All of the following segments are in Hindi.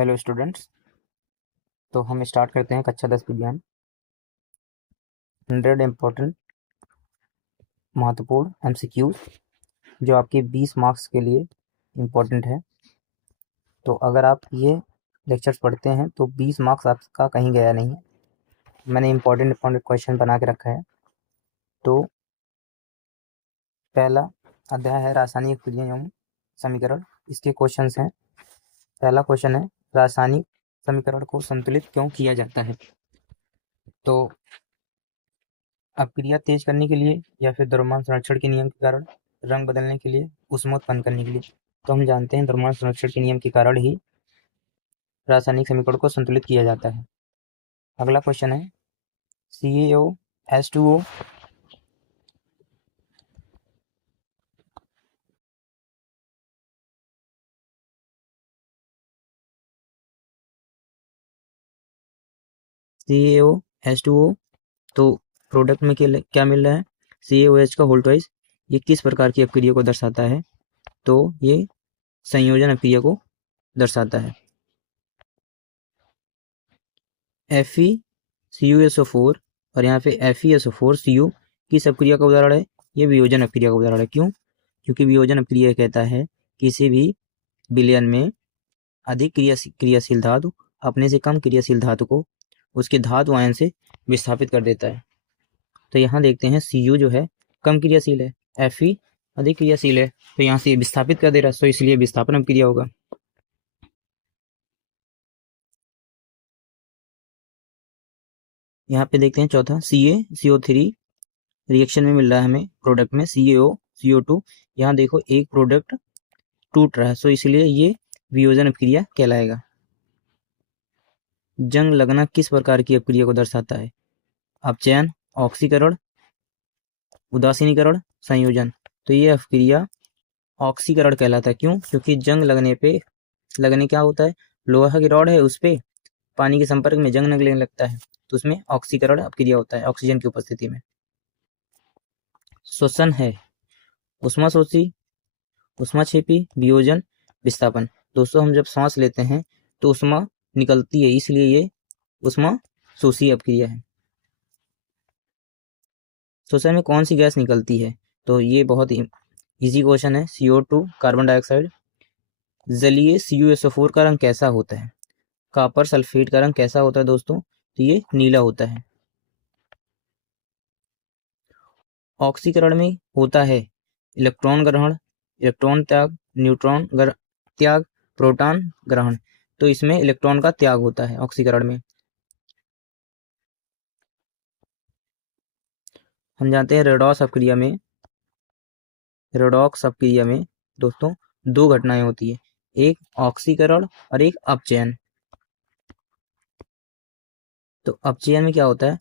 Hello students. तो हम स्टार्ट करते हैं कक्षा 10 विज्ञान 100 इम्पोर्टेंट महत्वपूर्ण एमसीक्यूज जो आपके 20 मार्क्स के लिए इम्पोर्टेंट है। तो अगर आप ये लेक्चर्स पढ़ते हैं तो 20 मार्क्स आपका कहीं गया नहीं है। मैंने इम्पोर्टेंट क्वेश्चन बना के रखा है। तो पहला अध्याय है रासायनिक क्रिया एवं समीकरण। इसके क्वेश्चंस हैं। पहला क्वेश्चन है रासायनिक समीकरण को संतुलित क्यों किया जाता है। तो अपक्रिया तेज करने के लिए या फिर द्रव्यमान संरक्षण के नियम के कारण, रंग बदलने के लिए, ऊष्मा उत्पन्न करने के लिए। तो हम जानते हैं द्रव्यमान संरक्षण के नियम के कारण ही रासायनिक समीकरण को संतुलित किया जाता है। अगला क्वेश्चन है CaO H2O। तो प्रोडक्ट में क्या मिल रहा है, CaOH का होल ट्वाइस। ये किस प्रकार की अपक्रिया को दर्शाता है, तो ये संयोजन अपक्रिया को दर्शाता है। FeCuSO4 और यहाँ पे FeSO4Cu किस अपक्रिया का उदाहरण है, ये वियोजन अपक्रिया का उदाहरण है। क्यों? क्योंकि वियोजन अपक्रिया कहता है किसी भी विलयन में अधिक क्रियाशील धातु अपने से कम क्रियाशील धातु को उसके धातु आयन से विस्थापित कर देता है। तो यहाँ देखते हैं Cu जो है कम क्रियाशील है, Fe अधिक क्रियाशील है, तो यहाँ से विस्थापित कर दे रहा है, तो इसलिए विस्थापन अपक्रिया होगा। यहाँ पे देखते हैं चौथा CaCO3 रिएक्शन में मिल रहा है हमें प्रोडक्ट में CaO CO2। यहाँ देखो एक प्रोडक्ट टूट रहा है, सो इसलिए ये वियोजन अपक्रिया कहलाएगा। जंग लगना किस प्रकार की अपक्रिया को दर्शाता है, अपचयन, ऑक्सीकरण, उदासीनीकरण, संयोजन। तो ये अपक्रिया ऑक्सीकरण कहलाता है। क्यों? क्योंकि जंग लगने क्या होता है, लोहा की रॉड है उस पर पानी के संपर्क में जंग लगने लगता है, तो उसमें ऑक्सीकरण अपक्रिया होता है ऑक्सीजन की उपस्थिति में। श्वसन है उष्माशोषी, उष्माक्षेपी, वियोजन, विस्थापन। दोस्तों हम जब सांस लेते हैं तो उष्मा निकलती है, इसलिए ये उष्माशोषी अपक्रिया है। श्वसन में कौन सी गैस निकलती है, तो ये बहुत इजी क्वेश्चन है, CO2 कार्बन डाइऑक्साइड। जलीय CuSO4 का रंग कैसा होता है, कॉपर सल्फेट का रंग कैसा होता है दोस्तों, तो ये नीला होता है। ऑक्सीकरण में होता है इलेक्ट्रॉन ग्रहण, इलेक्ट्रॉन त्याग, न्यूट्रॉन त्याग, प्रोटॉन ग्रहण। तो इसमें इलेक्ट्रॉन का त्याग होता है ऑक्सीकरण में। हम जानते हैं रेडॉक्स अपक्रिया में दोस्तों दो घटनाएं होती है, एक ऑक्सीकरण और एक अपचयन। तो अपचयन में क्या होता है,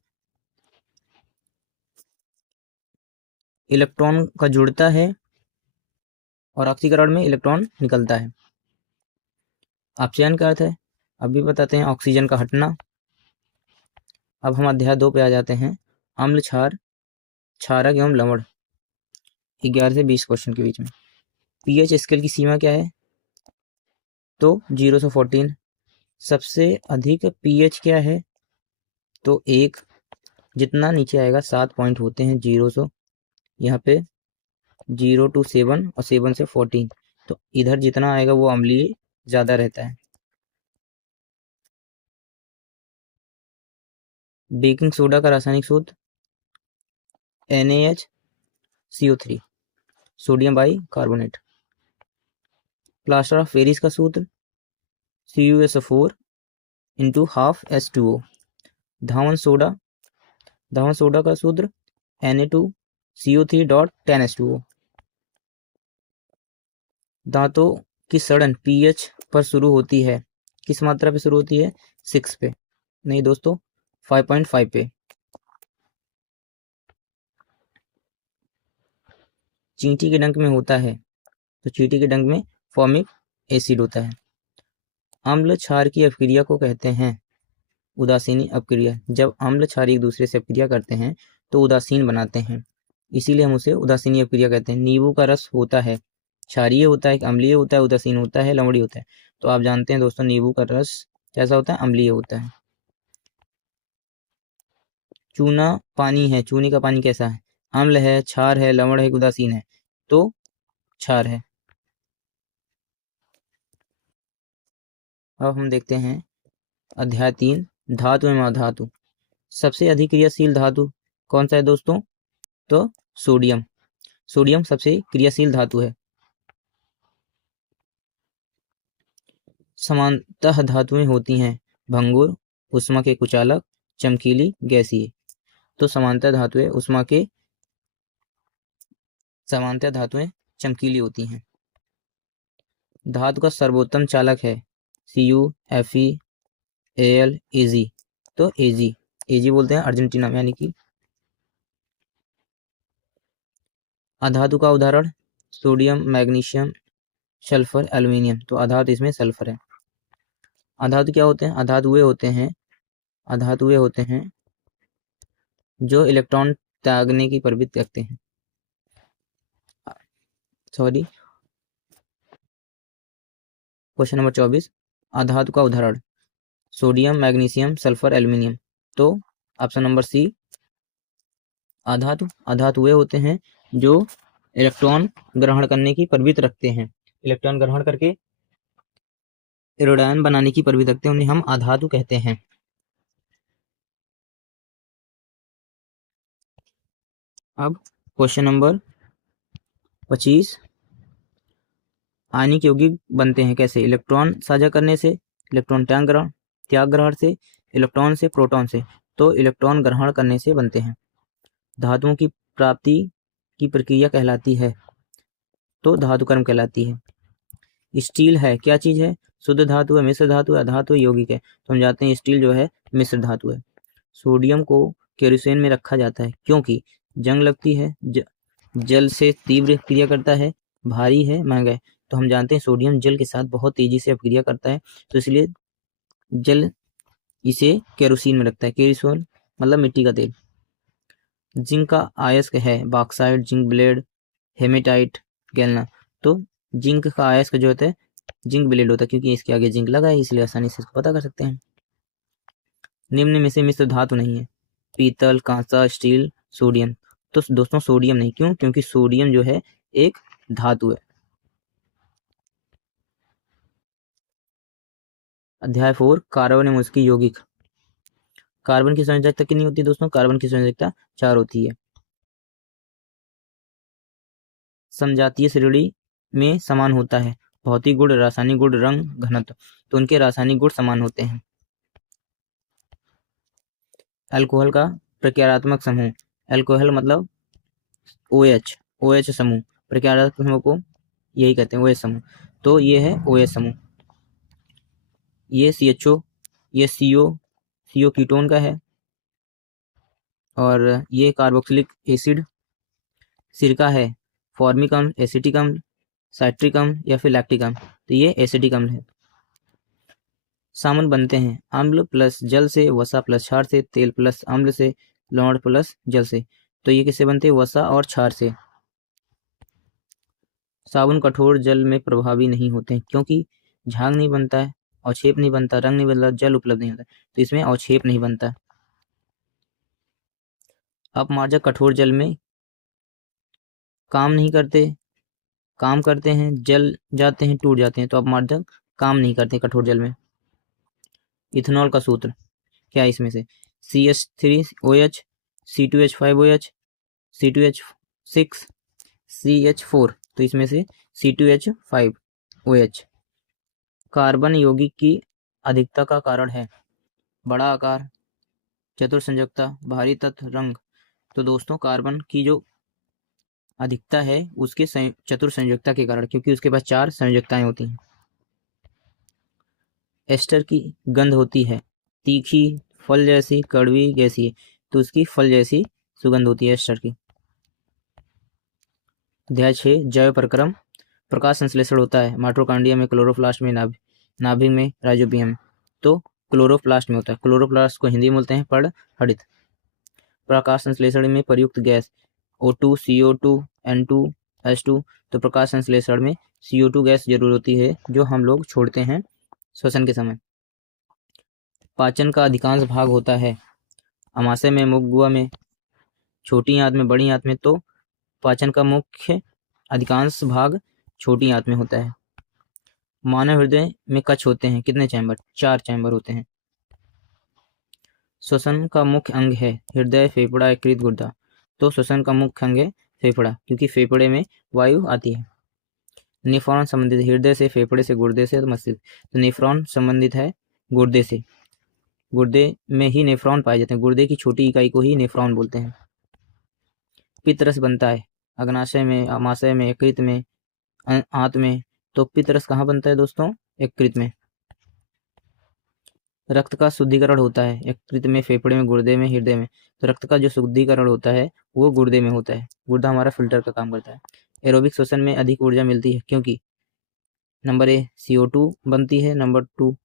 इलेक्ट्रॉन का जुड़ता है और ऑक्सीकरण में इलेक्ट्रॉन निकलता है। अपचयन का अर्थ है, अभी बताते हैं, ऑक्सीजन का हटना। अब हम अध्याय 2 पे आ जाते हैं, अम्ल क्षार, क्षारक एवं लवण। 11 से 20 क्वेश्चन के बीच में। पीएच स्केल की सीमा क्या है, तो 0 से 14। सबसे अधिक पीएच क्या है, तो 1। जितना नीचे आएगा 7 पॉइंट होते हैं 0 से, यहाँ पे 0 to 7 और 7 से 14। तो इधर जितना आएगा वो अम्लीय ज़्यादा रहता है। बेकिंग सोडा का रासायनिक सूत्र NaHCO3, sodium by carbonate. Plaster of Paris का सूत्र CuSO4 इंटू हाफ H2O। धावन सोडा का सूत्र Na2CO3.10H2O। दांतों की सड़न pH पर शुरू होती है, किस मात्रा पे शुरू होती है, 6 पे, नहीं दोस्तों 5.5 पे। चींटी के डंक में होता है, तो चींटी के डंक में फॉर्मिक एसिड होता है। अम्ल क्षार की अपक्रिया को कहते हैं उदासीनी अपक्रिया। जब अम्ल क्षार एक दूसरे से अपक्रिया करते हैं तो उदासीन बनाते हैं, इसीलिए हम उसे उदासीनी अपक्रिया कहते हैं। नींबू का रस होता है क्षारीय होता है, अम्लीय होता है, उदासीन होता है, लवणीय होता है। तो आप जानते हैं दोस्तों नींबू का रस कैसा होता है, अम्लीय होता है। चूना पानी है, चूने का पानी कैसा है, अम्ल है, क्षार है, लवण है, उदासीन है, तो क्षार है। अब हम देखते हैं अध्याय 3 धातु एवं अधातु। सबसे अधिक क्रियाशील धातु कौन सा है दोस्तों, तो सोडियम। सोडियम सबसे क्रियाशील धातु है। समानतः धातुएं होती हैं भंगुर, उष्मा के कुचालक, चमकीली, गैसीय। तो समानतः धातुएं चमकीली होती हैं। धातु का सर्वोत्तम चालक है Cu, Fe, Al, Ag। तो Ag बोलते हैं अर्जेंटीना में, यानी कि। अधातु का उदाहरण सोडियम, मैग्नीशियम, सल्फर, एल्युमिनियम। तो अधातु इसमें सल्फर है। अधातु क्या होते हैं, अधातु वे होते हैं जो इलेक्ट्रॉन त्यागने की प्रवृत्ति रखते हैं। सॉरी, क्वेश्चन नंबर 24 अधातु का उदाहरण सोडियम, मैग्नीशियम, सल्फर, एल्युमिनियम। तो ऑप्शन नंबर सी अधातु वे होते हैं जो इलेक्ट्रॉन ग्रहण करने की प्रवृत्ति रखते हैं, इलेक्ट्रॉन ग्रहण करके एरोडायन बनाने की प्रवृत्ति रखते हैं, उन्हें हम अधातु कहते हैं। अब क्वेश्चन नंबर 25 आयनिक यौगिक बनते हैं कैसे, इलेक्ट्रॉन साझा करने से, इलेक्ट्रॉन त्याग ग्रहण से, इलेक्ट्रॉन से, प्रोटॉन से। तो इलेक्ट्रॉन ग्रहण करने से बनते हैं। धातुओं की प्राप्ति की प्रक्रिया कहलाती है, तो धातु कर्म कहलाती है। स्टील है क्या चीज है, शुद्ध धातु है, मिश्र धातु है, अधातु है, यौगिक है। तो हम जानते हैं स्टील जो है मिश्र धातु है। सोडियम को केरोसिन में रखा जाता है क्योंकि जंग लगती है, जल से तीव्र क्रिया करता है, भारी है, महंगा है। तो हम जानते हैं सोडियम जल के साथ बहुत तेजी से अपक्रिया करता है, तो इसलिए जल इसे केरोसिन में रखता है। केरोसिन मतलब मिट्टी का तेल। जिंक का अयस्क है बॉक्साइट, जिंक ब्लेड, हेमेटाइट, गैल्ना। तो जिंक का अयस्क जो होता है जिंक ब्लेड होता है, क्योंकि इसके आगे जिंक लगा है, इसलिए आसानी से इसको पता कर सकते हैं। निम्न में से मिश्र धातु नहीं है, पीतल, कांसा, स्टील, सोडियम। तो दोस्तों सोडियम नहीं, क्यों, क्योंकि सोडियम जो है एक धातु है। अध्याय 4 कार्बन एवं उसकी यौगिक। कार्बन की संयोजकता कितनी होती है दोस्तों, कार्बन की संयोजकता 4 होती है। समजातीय श्रेणी में समान होता है भौतिक गुण, रासायनिक गुण, रंग, घनत्व। तो उनके रासायनिक गुण समान होते हैं। अल्कोहल का प्रक्रियात्मक समूह, अल्कोहल मतलब OH समूह, प्रक्रियात्मक समूह को यही कहते हैं OH समूह। तो ये है OH समूह। ये CHO, ये CO कीटोन का है, और ये कार्बोक्सिलिक एसिड सिरका है, फॉर्मिक अम्ल, एसिटिक अम्ल, साइट्रिक अम्ल या फिर लैक्टिक अम्ल। तो ये एसिटिक अम्ल है। सामन बनते हैं अम्ल प्लस जल से, वसा प्लस क्षार से, तेल प्लस अम्ल से, लवण प्लस जल से। तो ये किससे बनते हैं, वसा और क्षार से। साबुन कठोर जल में प्रभावी नहीं होते हैं क्योंकि झाग नहीं बनता है, अवक्षेप नहीं बनता, रंग नहीं बदलता, जल उपलब्ध नहीं होता, तो इसमें अवक्षेप नहीं बनता। अपमार्जक कठोर जल में काम नहीं करते, काम करते हैं, जल जाते हैं, टूट जाते हैं। तो अपमार्जक काम नहीं करते कठोर जल में। इथेनॉल का सूत्र क्या है इसमें से, CH3OH, C2H5OH, C2H6, CH4। तो इसमें से C2H5OH। कार्बन यौगिक की अधिकता का कारण है बड़ा आकार, चतुर संयोजकता, भारी तत्व, रंग। तो दोस्तों कार्बन की जो अधिकता है उसके चतुर संयोजकता के कारण, क्योंकि उसके पास 4 संयोजकताएं होती हैं। एस्टर की गंध होती है तीखी, फल जैसी, कड़वी, गैसीय। तो उसकी फल जैसी सुगंध होती है एस्टर की। अध्याय 6 जैव प्रक्रम। प्रकाश संश्लेषण होता है माइटोकॉन्ड्रिया में, क्लोरोप्लास्ट में, नाभिक में, राइजोबियम में। तो क्लोरोप्लास्ट में होता है। क्लोरोप्लास्ट को हिंदी में बोलते हैं पर्णहरित। प्रकाश संश्लेषण में प्रयुक्त gas O2, CO2, N2, H2, तो प्रकाश संश्लेषण में CO2 गैस जरूर होती है जो हम लोग छोड़ते हैं श्वसन के समय। पाचन का अधिकांश भाग होता है आमाशय में, मुख, गुहा में, छोटी आंत में, बड़ी आंत में। तो पाचन का मुख्य अधिकांश भाग छोटी आंत में होता है। मानव हृदय में कक्ष होते हैं, कितने चैम्बर? 4 चैम्बर होते हैं। श्वसन का मुख्य अंग है हृदय, फेफड़ा, यकृत, गुर्दा। तो श्वसन का मुख्य अंग है फेफड़ा, क्योंकि फेफड़े में वायु आती है। नेफ्रॉन संबंधित हृदय से, फेफड़े से, गुर्दे से, मस्तिष्क। तो नेफ्रॉन संबंधित है गुर्दे से, गुर्दे में ही नेफ्रॉन पाए जाते हैं। गुर्दे की छोटी इकाई को ही नेफ्रॉन बोलते हैं। पित्त रस बनता है अग्नाशय में, आमाशय में, यकृत में, आंत में। तो पित्त रस कहाँ बनता है दोस्तों? यकृत में। रक्त का शुद्धिकरण होता है यकृत में, फेफड़े में, गुर्दे में, हृदय में। तो रक्त का जो शुद्धिकरण होता है वो गुर्दे में होता है। गुर्दा हमारा फिल्टर का काम करता है। एरोबिक श्वसन में अधिक ऊर्जा मिलती है क्योंकि नंबर ए CO2 बनती है, नंबर 2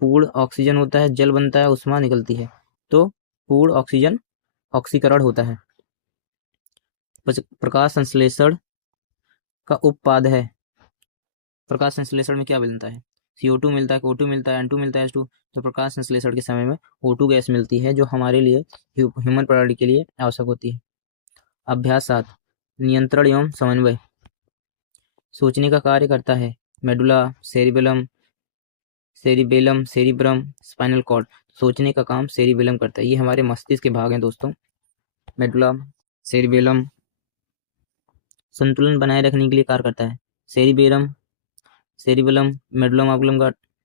पूर्ण ऑक्सीजन होता है, जल बनता है, उष्मा निकलती है। तो पूर्ण ऑक्सीजन ऑक्सीकरण होता है। प्रकाश संश्लेषण का उपपाद है। प्रकाश संश्लेषण में क्या मिलता है? CO2 मिलता है, O2 मिलता है, N2 मिलता है, H2। तो प्रकाश संश्लेषण के समय में O2 गैस मिलती है जो हमारे लिए, ह्यूमन प्रणाली के लिए आवश्यक होती है। अभ्यास 7, नियंत्रण एवं समन्वय। सोचने का कार्य करता है medulla, cerebellum, cerebrum, spinal cord. सोचने का काम सेरिबेलम करता है। ये हमारे मस्तिष्क के भाग हैं दोस्तों, मेडुला, सेरिबेलम। संतुलन बनाए रखने के लिए कार्य करता है सेरिबेलम,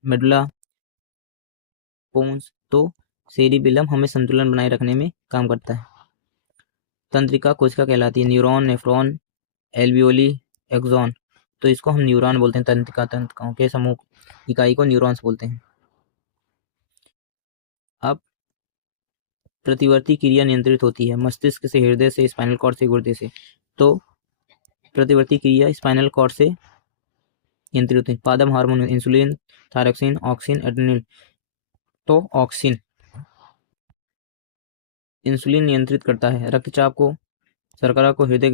मेडुला पोन्स। तो सेरिबेलम हमें संतुलन बनाए रखने में काम करता है। तंत्रिका कोशिका कहलाती है न्यूरॉन, नेफ्रॉन, एल्वियोली, एक्सॉन। तो इसको हम न्यूरॉन बोलते हैं। तंत्रिकाओं के समूह इकाई को न्यूरॉन्स बोलते हैं। अब प्रतिवर्ती क्रिया नियंत्रित होती है मस्तिष्क से, हृदय से, स्पाइनल कॉर्ड से, गुर्दे से। तो प्रतिवर्ती क्रिया स्पाइनल कॉर्ड से नियंत्रित होती है। पादप hormone insulin, thyroxine, auxin, adrenal. तो ऑक्सिन इंसुलिन नियंत्रित करता है रक्तचाप को, शर्करा को, हृदय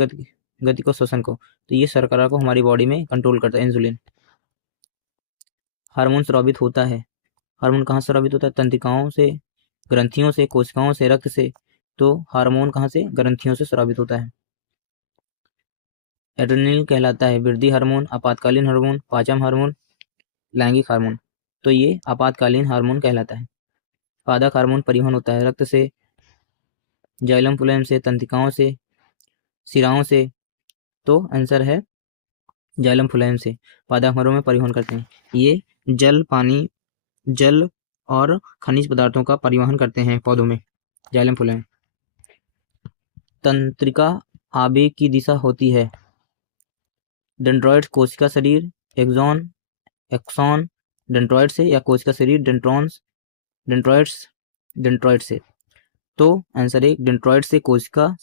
गति को, श्वसन को। तो ये शर्करा को हमारी बॉडी में कंट्रोल करता है इंसुलिन। हार्मोन स्रावित होता है। हार्मोन कहाँ स्रावित होता है? तंत्रिकाओं से, ग्रंथियों से, कोशिकाओं से, रक्त से। तो हार्मोन कहाँ से? ग्रंथियों से स्रावित होता है। एड्रेनलिन कहलाता है वृद्धि हार्मोन, आपातकालीन हार्मोन, पाचन हार्मोन, लैंगिक हार्मोन। तो ये आपातकालीन हार्मोन कहलाता है। पादप हार्मोन परिवहन होता है रक्त से, जाइलम फ्लोएम से, तंत्रिकाओं से, शिराओं से। तो आंसर है जाइलम फ्लोएम से पादप हार्मोन में परिवहन करते हैं। ये जल, पानी, जल और खनिज पदार्थों का परिवहन करते हैं पौधों में, जाइलम फ्लोएम। तंत्रिका आवेग की दिशा होती है डेंड्रॉइड कोशिका शरीर, एक्सॉन डेंड्रॉइड से, या कोशिका शरीर डेंड्रॉइड से। तो आंसर है डेंड्रॉइड से, कोशिका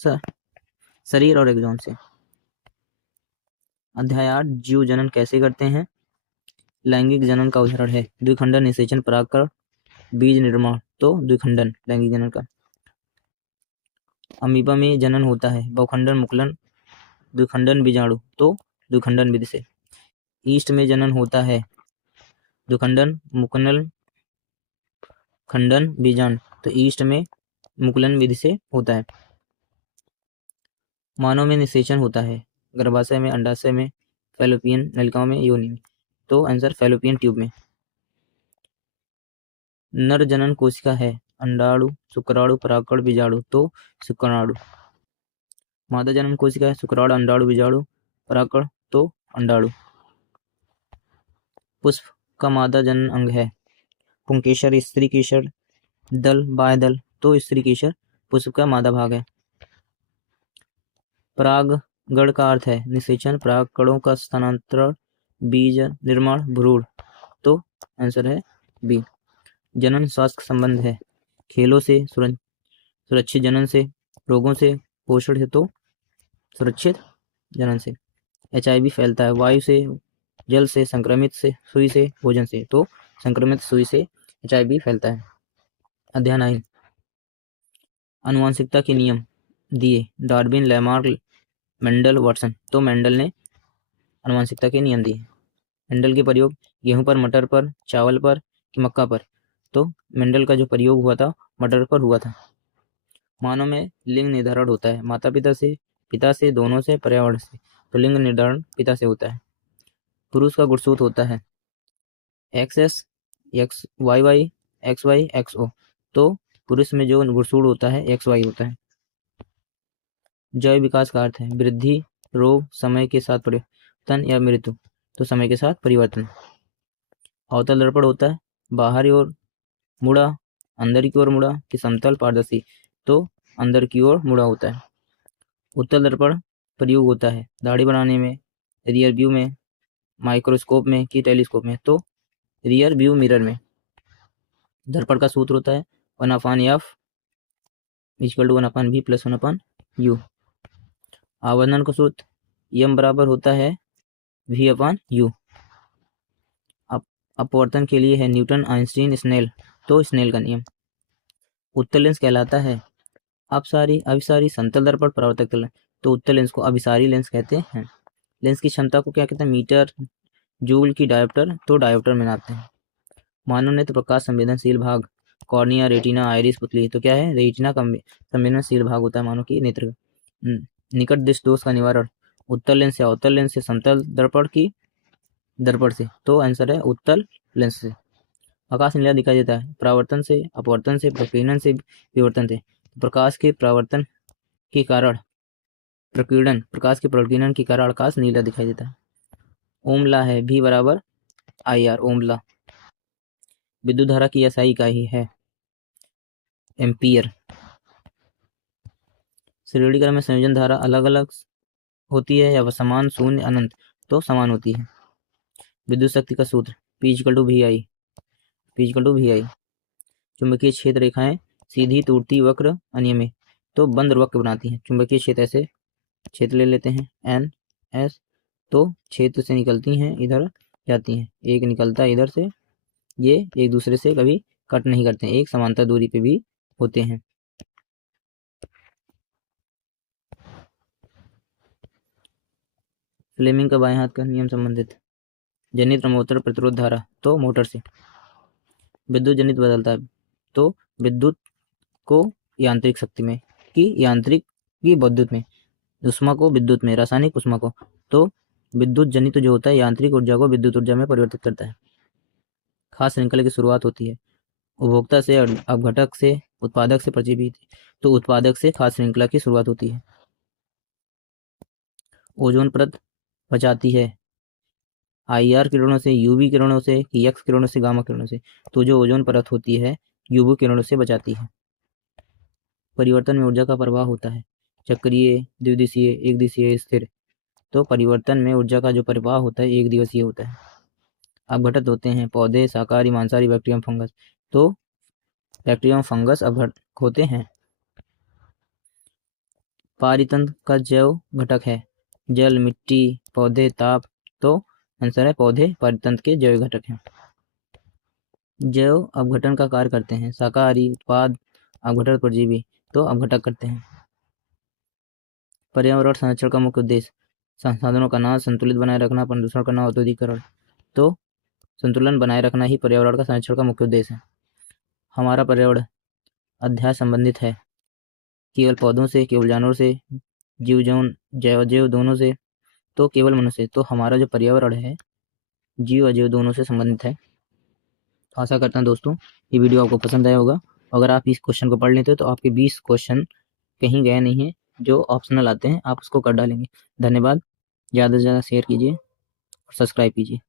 शरीर और एक्सॉन से। अध्याय 8, जीव जनन कैसे करते हैं? लैंगिक जनन का उदाहरण है द्विखंडन, निषेचन, परागकण, बीज निर्माण। तो द्विखंडन लैंगिक जनन का। अमीबा में जनन होता है बहुखंडन, मुकुलन, द्विखंडन, बीजाणु। तो द्विखंडन विधि से। ईस्ट में जनन होता है द्विखंडन, मुकुलन, खंडन, बीजांड। तो ईस्ट में मुकुलन विधि से होता है। मानव में निषेचन होता है गर्भाशय में, अंडाशय में, फैलोपियन नलिकाओं में, योनि में। तो आंसर फैलोपियन ट्यूब में। नर जनन कोशिका है अंडाणु, शुक्राणु, परागकण, बीजाणु। तो शुक्राणु। मादा जनन कोशिका है शुक्राणु, अंडाणु, बीजाणु, परागकण। तो अंडाणु। पुष्प का मादा जनन अंग है पुंकेसर, स्त्री केसर, दल, बाह्यदल। तो स्त्री केसर पुष्प का मादा भाग है। परागगण का अर्थ है निषेचन, परागकणों का स्थानांतरण, बीज निर्माण, भ्रूण। तो आंसर है बी। जनन स्वास्थ्य संबंध है खेलों से, सुरक्षित जनन से, रोगों से, पोषण से। तो सुरक्षित जनन से। HIV फैलता है वायु से, जल से, संक्रमित से, सुई से, भोजन से। तो संक्रमित सुई से HIV फैलता है। अध्याय 9, आनुवंशिकता के नियम दिए डार्विन, लैमार्क, मेंडल, वाटसन। तो मेंडल ने अनुवांशिकता के नियम दिए हैं। मेंडल के प्रयोग गेहूं पर, मटर पर, चावल पर कि मक्का पर? तो मेंडल का जो प्रयोग हुआ था मटर पर हुआ था। मानव में लिंग निर्धारण होता है माता पिता से, दोनों से, पर्यावरण से। तो लिंग निर्धारण पिता से होता है। पुरुष का गुणसूत्र होता है XS, XYY, XY, XO। तो पुरुष में जो गुणसूत्र होता है XY होता है। जैव विकास का अर्थ है वृद्धि, रोग, समय के साथ परिवर्तन या मृत्यु। तो समय के साथ परिवर्तन। अवतल दर्पण होता है बाहरी ओर मुड़ा, अंदर की ओर मुड़ा कि समतल पारदर्शी? तो अंदर की ओर मुड़ा होता है। उत्तल दर्पण प्रयोग होता है दाढ़ी बनाने में, रियर व्यू में, माइक्रोस्कोप में कि टेलीस्कोप में? तो रियर व्यू मिरर में। दर्पण का सूत्र होता है 1/f = 1/v + 1/u। आवर्धन का सूत्र m बराबर होता है v/u। अपवर्तन के लिए है न्यूटन, आइंस्टीन, स्नेल। तो स्नेल का नियम। उत्तल लेंस कहलाता है अभिसारी, समतल दर्पण, परावर्तक लेंस। तो उत्तल लेंस को अभिसारी लेंस कहते हैं। लेंस की क्षमता को क्या कहते हैं? मीटर, जूल की डायोप्टर। तो डायोप्टर में नापते हैं। मानव नेत्र प्रकाश संवेदनशील भाग कॉर्निया, रेटिना, आइरिस, पुतली। तो क्या है? रेटिना का संवेदनशील भाग होता है मानव की नेत्र। निकट दृष्टि दोष का निवारण उत्तल लेंस या अवतल लेंस से, समतल दर्पण की दर्पण से? तो आंसर है उत्तल लेंस से। आकाश नीला दिखाई देता है परावर्तन से, अपवर्तन से, प्रकीर्णन से, विवर्तन से। प्रकाश के परावर्तन के कारण प्रकाश के प्रकीर्णन के कारण आकाश नीला दिखाई देता है। ओम ला है V = IR, ओम ला। विद्युत धारा की SI इकाई है एम्पियर। श्रेणी क्रम में संयोजन धारा अलग अलग होती है या समान, शून्य, अनंत? तो समान होती है। विद्युत शक्ति का सूत्र P = VI। चुंबकीय क्षेत्र रेखाएं सीधी, टूटती, वक्र, अनियमित। तो बंद वक्र बनाती हैं। चुंबकीय क्षेत्र ऐसे क्षेत्र ले लेते हैं NS। तो क्षेत्र से निकलती हैं, इधर जाती हैं। एक निकलता है इधर से। ये एक दूसरे से कभी कट नहीं करते हैं, एक समांतर दूरी पे भी होते हैं। फ्लेमिंग का बाएं हाथ का नियम संबंधित। जनित्र मोटर प्रतिरोध धारा? तो मोटर से। विद्युत जनित बदलता है तो विद्युत को यांत्रिक शक्ति में कि यांत्रिक की विद्युत में, उष्मा को विद्युत में, रासायनिक उष्मा को। तो विद्युत जनित जो होता है यांत्रिक ऊर्जा को विद्युत ऊर्जा में परिवर्तित करता है। खास श्रृंखला की शुरुआत होती है उपभोक्ता से, अपघटक से, उत्पादक से, परजीवी। तो उत्पादक से खास श्रृंखला की शुरुआत होती है। ओजोन परत बचाती है IR किरणों से, UV किरणों से कि X किरणों से, गामा किरणों से? तो जो ओजोन परत होती है UV किरणों से बचाती है। परिवर्तन में ऊर्जा का प्रवाह होता है चक्रीय, द्विदिशीय, एक दिशीय, स्थिर। तो परिवर्तन में ऊर्जा का जो प्रवाह होता है एक दिवसीय होता है। अपघटक होते हैं पौधे, शाकाहारी, मांसाहारी, बैक्टीरियम, फंगस। तो बैक्टीरियम, फंगस अपघटक होते हैं। पारितंत्र का जैव घटक है जल, मिट्टी, पौधे, ताप। तो आंसर है पौधे पारितंत्र के जैव घटक हैं। जैव अपघटन का कार्य करते हैं शाकाहारी उत्पाद, अपघटक, परजीवी। तो अपघटक करते हैं। पर्यावरण संरक्षण का मुख्य उद्देश्य संसाधनों का नाश, संतुलित बनाए रखना, प्रदूषण करना, औद्योगिकरण। तो संतुलन बनाए रखना ही पर्यावरण का संरक्षण का मुख्य उद्देश्य है। हमारा पर्यावरण अध्याय संबंधित है केवल पौधों से, केवल जानवरों से, जीव जैव दोनों से? तो केवल मनुष्य। तो हमारा जो पर्यावरण है जीव अजीव दोनों से संबंधित है। तो आशा करता हूँ दोस्तों ये वीडियो आपको पसंद आया होगा। अगर आप इस क्वेश्चन को पढ़ लेते हो तो आपके 20 क्वेश्चन कहीं गए नहीं है, जो ऑप्शनल आते हैं आप उसको कर डालेंगे। धन्यवाद। ज़्यादा से ज़्यादा शेयर कीजिए और सब्सक्राइब कीजिए।